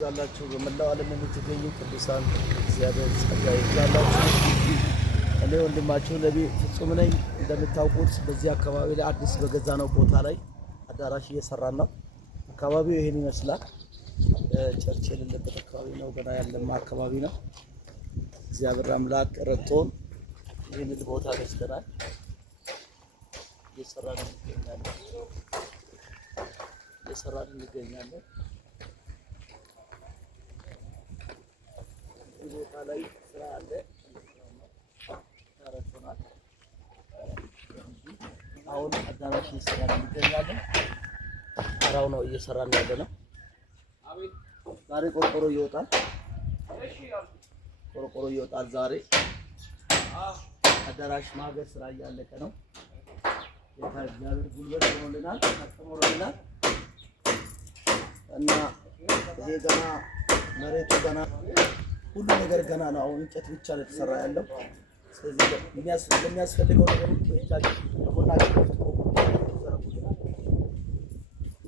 ያላችሁ በመላው ዓለም የምትገኙ ቅዱሳን እግዚአብሔር ጸጋ ይብዛላችሁ። እኔ ወንድማችሁ ነብይ ፍጹም ነኝ። እንደምታውቁት በዚህ አካባቢ ላይ አዲስ በገዛነው ቦታ ላይ አዳራሽ እየሰራን ነው። አካባቢው ይሄን ይመስላል። ቸርች የሌለበት አካባቢ ነው። ገና ያለማ አካባቢ ነው። እግዚአብሔር አምላክ ረድቶን ይሄን ቦታ ገዝተናል። እየሰራን እንገኛለን። ቦታ ላይ ስራ አለ። ታረቶናል። አሁን አዳራሽ እየሰራን እንገኛለን። ስራው ነው እየሰራን ያለ ነው። ዛሬ ቆርቆሮ ይወጣል። ዛሬ አዳራሽ ማገር ስራ እያለቀ ነው። የታዛብር ጉልበት ሆኖልናል፣ ተቀምሮልናል እና ይሄ ገና መሬቱ ገና ሁሉ ነገር ገና ነው። አሁን እንጨት ብቻ ነው የተሰራ ያለው። ስለዚህ የሚያስፈልገው ነገር ሁሉ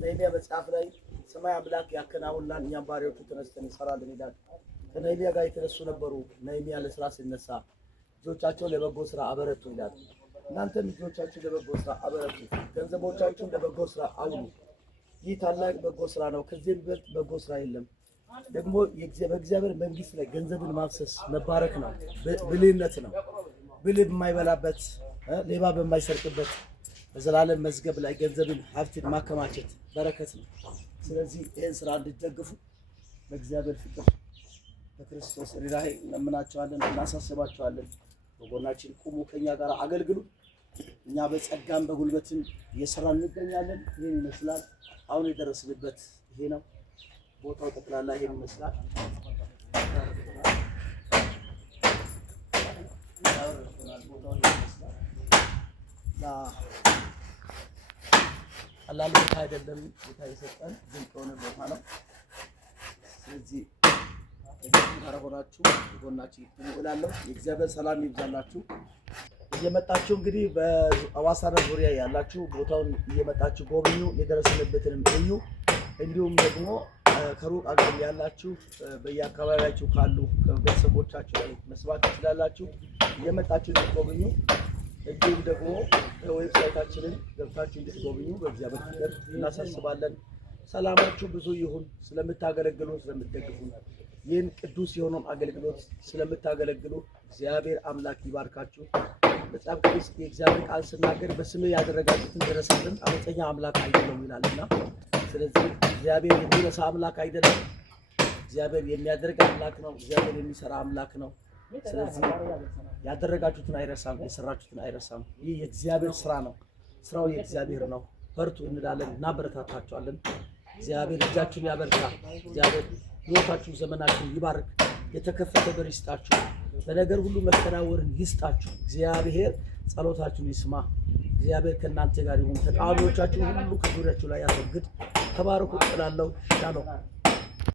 ነህምያ መጽሐፍ ላይ ሰማይ አምላክ ያከናውናል፣ እኛም ባሪያዎቹ ተነስተን እንሰራለን ይላል። ከነህምያ ጋር የተነሱ ነበሩ። ነህምያ ለስራ ሲነሳ ልጆቻቸውን ለበጎ ስራ አበረቱ ይላል። እናንተም ልጆቻችሁን ለበጎ ስራ አበረቱ፣ ገንዘቦቻችሁን ለበጎ ስራ አውሉ። ይህ ታላቅ በጎ ስራ ነው። ከዚህ የሚበልጥ በጎ ስራ የለም። ደግሞ በእግዚአብሔር መንግስት ላይ ገንዘብን ማፍሰስ መባረክ ነው፣ ብልህነት ነው። ብልህ በማይበላበት ሌባ በማይሰርቅበት በዘላለም መዝገብ ላይ ገንዘብን ሀብትን ማከማቸት በረከት ነው። ስለዚህ ይህን ስራ እንድትደግፉ በእግዚአብሔር ፍቅር በክርስቶስ ርኅራኄ እንለምናችኋለን፣ እናሳስባችኋለን። በጎናችን ቁሙ፣ ከኛ ጋር አገልግሉ። እኛ በጸጋም በጉልበትም እየሰራን እንገኛለን። ይህን ይመስላል። አሁን የደረስንበት ይሄ ነው። ቦታው ጠቅላላ ይሄን ይመስላል። ቀላል ቦታ አይደለም። ቦታ የሰጠን ድንቅ የሆነ ቦታ ነው። ስለዚህ ጋር ሆናችሁ ጎናችሁ እላለሁ። የእግዚአብሔር ሰላም ይብዛላችሁ። እየመጣችሁ እንግዲህ በአዋሳ ዙሪያ ያላችሁ ቦታውን እየመጣችሁ ጎብኙ፣ የደረስንበትንም እዩ። እንዲሁም ደግሞ ከሩቅ አገር ያላችሁ በየአካባቢያችሁ ካሉ ቤተሰቦቻችሁ ላይ መስማት ትችላላችሁ። እየመጣችሁ እንድትጎብኙ እንዲሁም ደግሞ ዌብሳይታችንን ገብታችሁ እንድትጎብኙ በእግዚአብሔር ፍቅር እናሳስባለን። ሰላማችሁ ብዙ ይሁን። ስለምታገለግሉ ስለምትደግፉ ይህን ቅዱስ የሆነውን አገልግሎት ስለምታገለግሉ እግዚአብሔር አምላክ ይባርካችሁ። መጽሐፍ ቅዱስ የእግዚአብሔር ቃል ስናገር በስምህ ያደረጋችሁትን ድረስልን፣ አመፀኛ አምላክ አይደለም ይላልና፣ ስለዚህ እግዚአብሔር የሚረሳ አምላክ አይደለም። እግዚአብሔር የሚያደርግ አምላክ ነው። እግዚአብሔር የሚሰራ አምላክ ነው። ስለዚህ ያደረጋችሁትን አይረሳም፣ የሰራችሁትን አይረሳም። ይህ የእግዚአብሔር ስራ ነው። ስራው የእግዚአብሔር ነው። በርቱ እንላለን፣ እናበረታታችኋለን። እግዚአብሔር እጃችሁን ያበርታ። እግዚአብሔር ሕይወታችሁን ዘመናችሁን ይባርክ። የተከፈተ በር ይስጣችሁ። በነገር ሁሉ መከናወርን ይስጣችሁ። እግዚአብሔር ጸሎታችሁን ይስማ። እግዚአብሔር ከእናንተ ጋር ይሁን። ተቃዋሚዎቻችሁን ሁሉ ከዙሪያችሁ ላይ ያስወግድ። ተባረኩ እላለሁ። ሻሎም